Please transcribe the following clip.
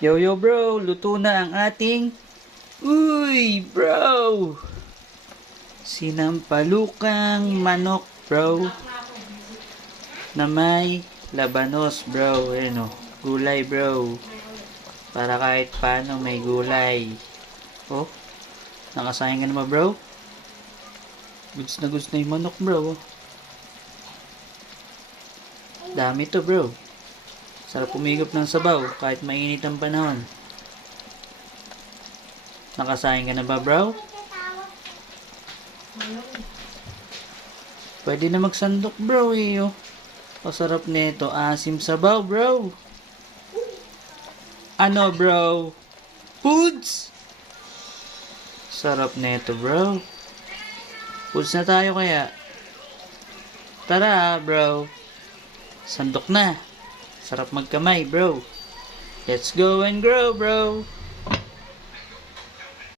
Yo yo bro, luto na ang ating... Uy bro! Sinampalukang manok bro. Na may labanos bro. Ayan o, gulay bro. Para kahit paano may gulay. Oh, nakasayang ka naman bro. Goods na yung manok bro. Dami to bro. Sarap umigop ng sabaw kahit mainit ang panahon. Nakasayang ka na ba bro? Pwede na magsandok bro eh oh. Pasarap nito, asim sabaw bro. Ano bro? Foods! Sarap nito bro. Foods na tayo kaya. Tara bro. Sandok na. Sarap magkamay bro. Let's go and grow bro.